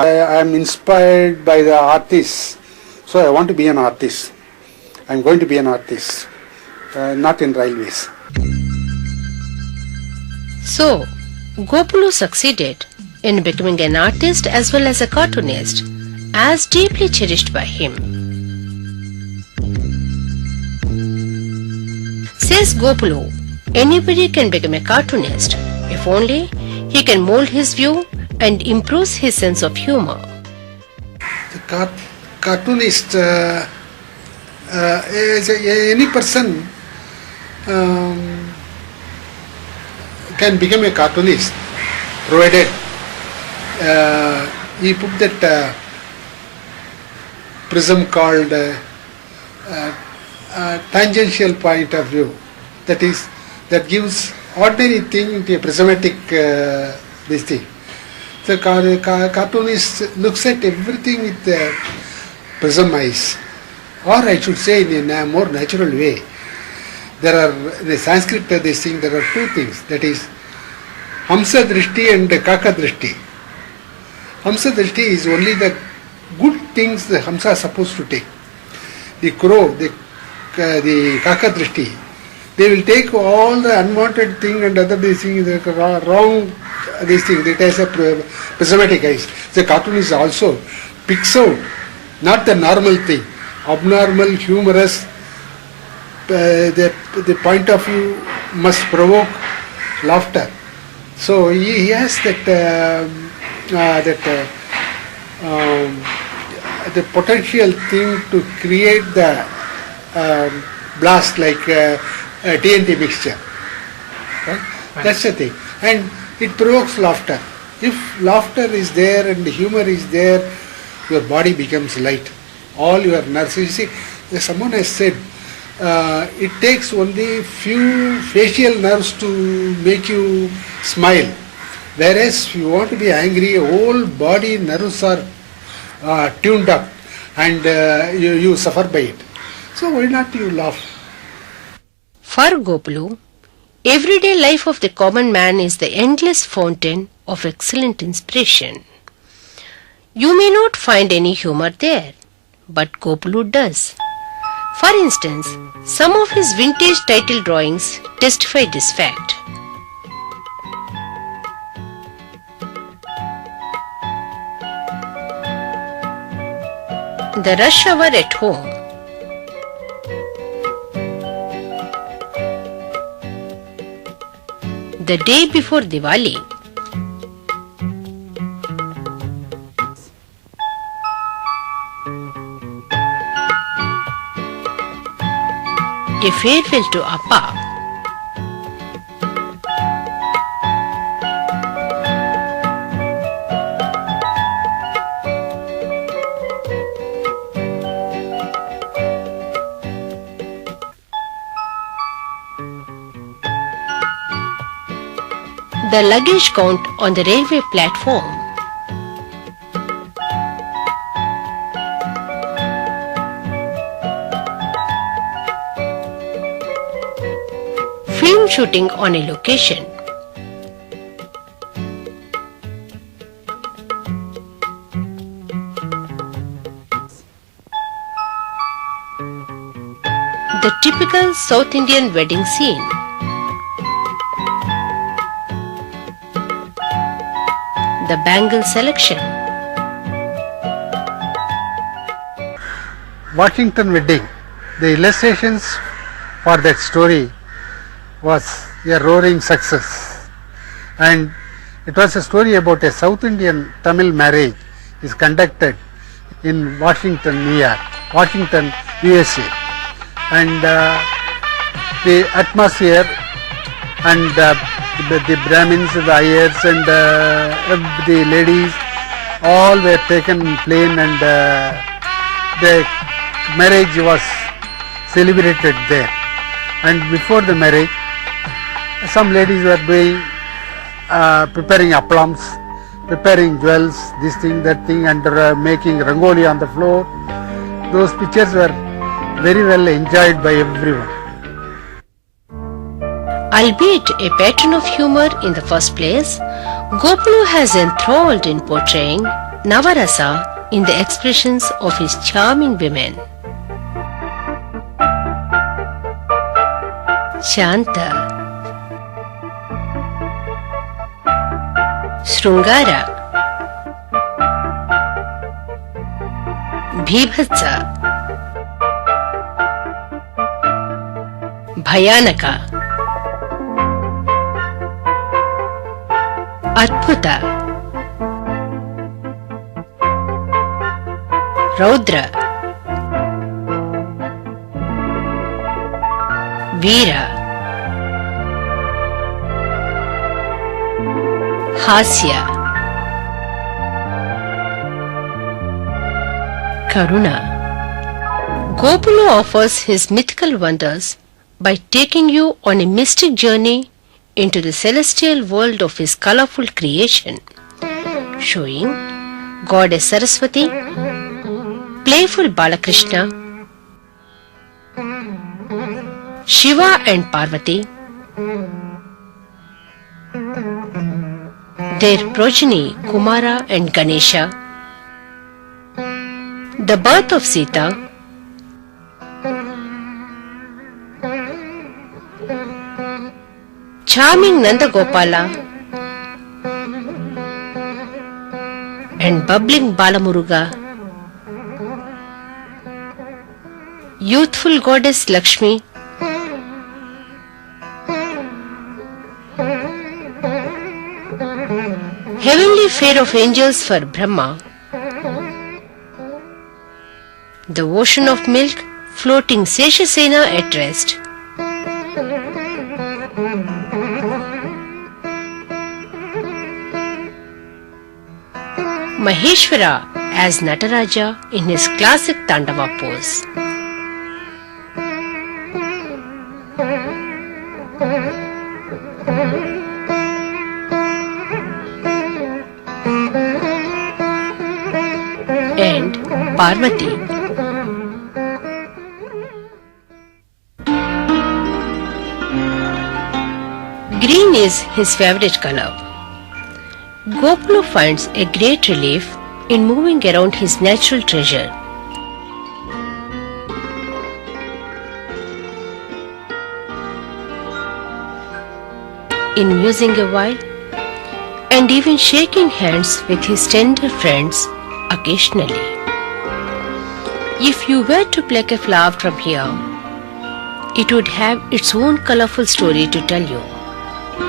I am inspired by the artists, so I want to be an artist. I am going to be an artist, not in railways. So, Gopulu succeeded in becoming an artist as well as a cartoonist, as deeply cherished by him. Says Gopulu, anybody can become a cartoonist if only he can mold his view and improves his sense of humor. The cartoonist, any person can become a cartoonist, provided he put that prism called tangential point of view. That gives ordinary thing into a prismatic this thing. The cartoonist looks at everything with prism eyes, or I should say in a more natural way. There are, in the Sanskrit this thing, there are two things, that is Hamsa Drishti and Kaka Drishti. Hamsa Drishti is only the good things the Hamsa is supposed to take. The crow, the Kaka Drishti, they will take all the unwanted thing and other these things, the wrong these things, it has a prismatic eyes. The cartoonist also picks out not the normal thing, abnormal, humorous, the point of view must provoke laughter. So he has the potential thing to create the blast like TNT mixture. Right? That's the thing. And it provokes laughter. If laughter is there and humor is there, your body becomes light. All your nerves. You see, someone has said, it takes only few facial nerves to make you smile. Whereas if you want to be angry, whole body nerves are tuned up and you suffer by it. So why not you laugh? For Gopulu, everyday life of the common man is the endless fountain of excellent inspiration. You may not find any humor there, but Gopulu does. For instance, some of his vintage title drawings testify this fact. The rush hour at home. The day before Diwali. A farewell to Appa. The luggage count on the railway platform. Film shooting on a location. The typical South Indian wedding scene. The bangle selection. Washington wedding, the illustrations for that story was a roaring success, and it was a story about a South Indian Tamil marriage is conducted in Washington, New York, Washington, USA, and the atmosphere and the Brahmins, the Ayers and the ladies all were taken in plane, and the marriage was celebrated there. And before the marriage, some ladies were doing preparing applums, preparing jewels, this thing, that thing, and making rangoli on the floor. Those pictures were very well enjoyed by everyone. Albeit a patron of humor in the first place, Gopulu has enthralled in portraying Navarasa in the expressions of his charming women. Shanta, Shrungara, Bhibhatsa, Bhayanaka, Adbhuta, Raudra, Veera, Hasya, Karuna. Gopulu offers his mythical wonders by taking you on a mystic journey into the celestial world of his colorful creation, showing Goddess Saraswati, playful Balakrishna, Shiva and Parvati, their progeny Kumara and Ganesha, the birth of Sita, charming Nanda Gopala, and bubbling Balamuruga, youthful goddess Lakshmi, heavenly fair of angels for Brahma, the ocean of milk floating Seshasena at rest, Maheshwara as Nataraja in his classic Tandava pose. And Parvati. Green is his favorite color. Gopulu finds a great relief in moving around his natural treasure. In musing a while and even shaking hands with his tender friends occasionally. If you were to pluck a flower from here, it would have its own colorful story to tell you,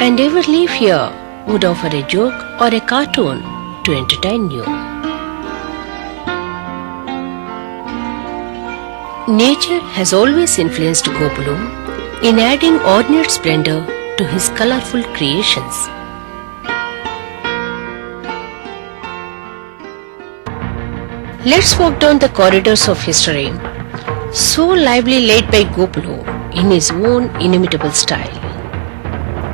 and every leaf here would offer a joke or a cartoon to entertain you. Nature has always influenced Gopulu in adding ornate splendor to his colorful creations. Let's walk down the corridors of history, so lively laid by Gopulu in his own inimitable style.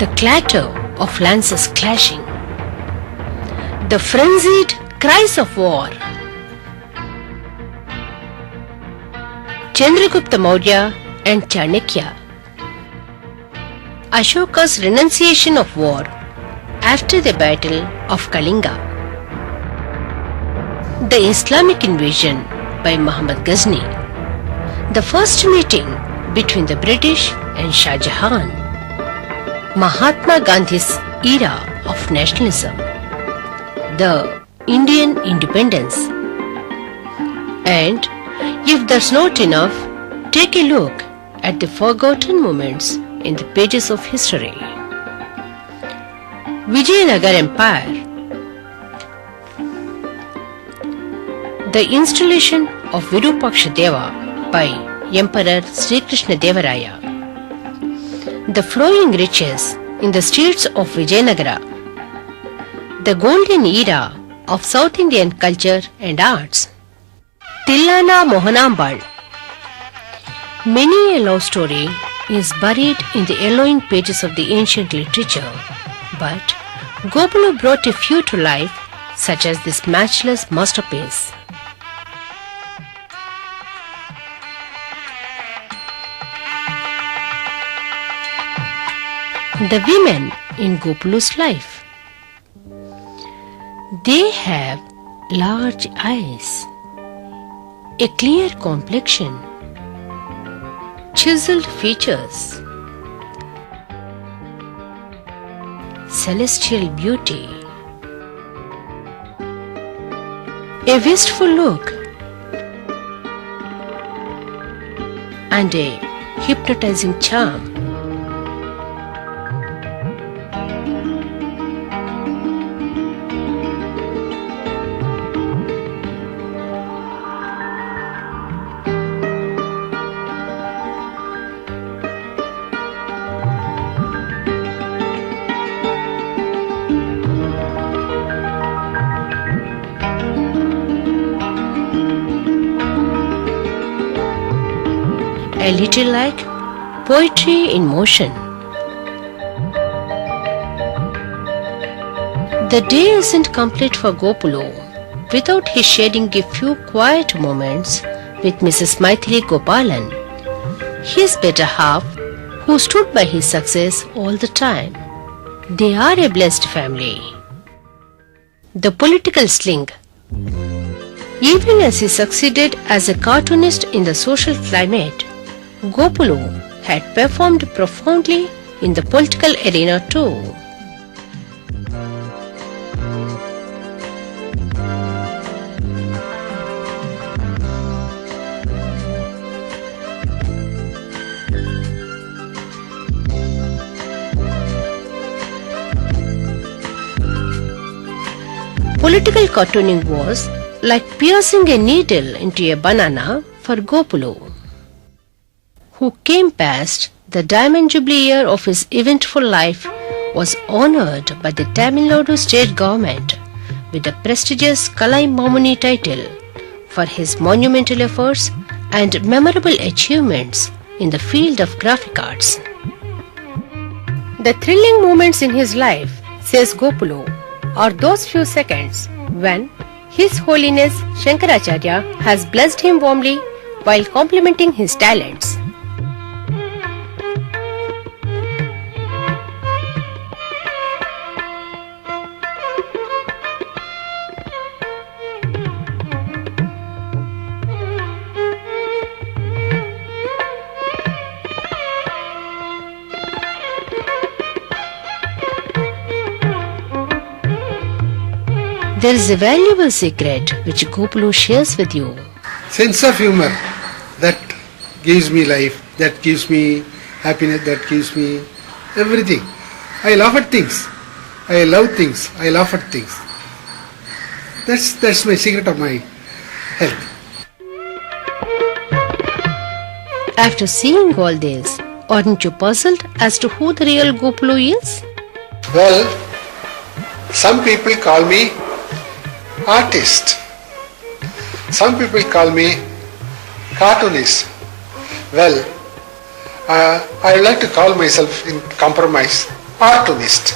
The clatter of lances clashing, the frenzied cries of war, Chandragupta Maurya and Chanakya, Ashoka's renunciation of war after the Battle of Kalinga, the Islamic invasion by Muhammad Ghazni, the first meeting between the British and Shah Jahan, Mahatma Gandhi's era of nationalism, the Indian independence, and if that's not enough, take a look at the forgotten moments in the pages of history. Vijayanagar Empire, the installation of Virupaksha Deva by Emperor Sri Krishna Devaraya, the flowing riches in the streets of Vijayanagara, the golden era of South Indian culture and arts, Tillana Mohanambal. Many a love story is buried in the yellowing pages of the ancient literature, but Gopulu brought a few to life, such as this matchless masterpiece. The women in Gopulu's life. They have large eyes, a clear complexion, chiseled features, celestial beauty, a wistful look, and a hypnotizing charm. A little like poetry in motion. The day isn't complete for Gopulu without his sharing a few quiet moments with Mrs. Maithili Gopalan, his better half, who stood by his success all the time. They are a blessed family. The political sling. Even as he succeeded as a cartoonist in the social climate, Gopulu had performed profoundly in the political arena too. Political cartooning was like piercing a needle into a banana for Gopulu, who came past the diamond jubilee year of his eventful life, was honoured by the Tamil Nadu state government with the prestigious Kalai Mamuni title for his monumental efforts and memorable achievements in the field of graphic arts. The thrilling moments in his life, says Gopulu, are those few seconds when His Holiness Shankaracharya has blessed him warmly while complimenting his talents. There is a valuable secret which Gopulu shares with you. Sense of humor that gives me life, that gives me happiness, that gives me everything. I laugh at things. I love things. I laugh at things. That's my secret of my health. After seeing all this, aren't you puzzled as to who the real Gopulu is? Well, some people call me artist. Some people call me cartoonist. Well, I like to call myself in compromise cartoonist.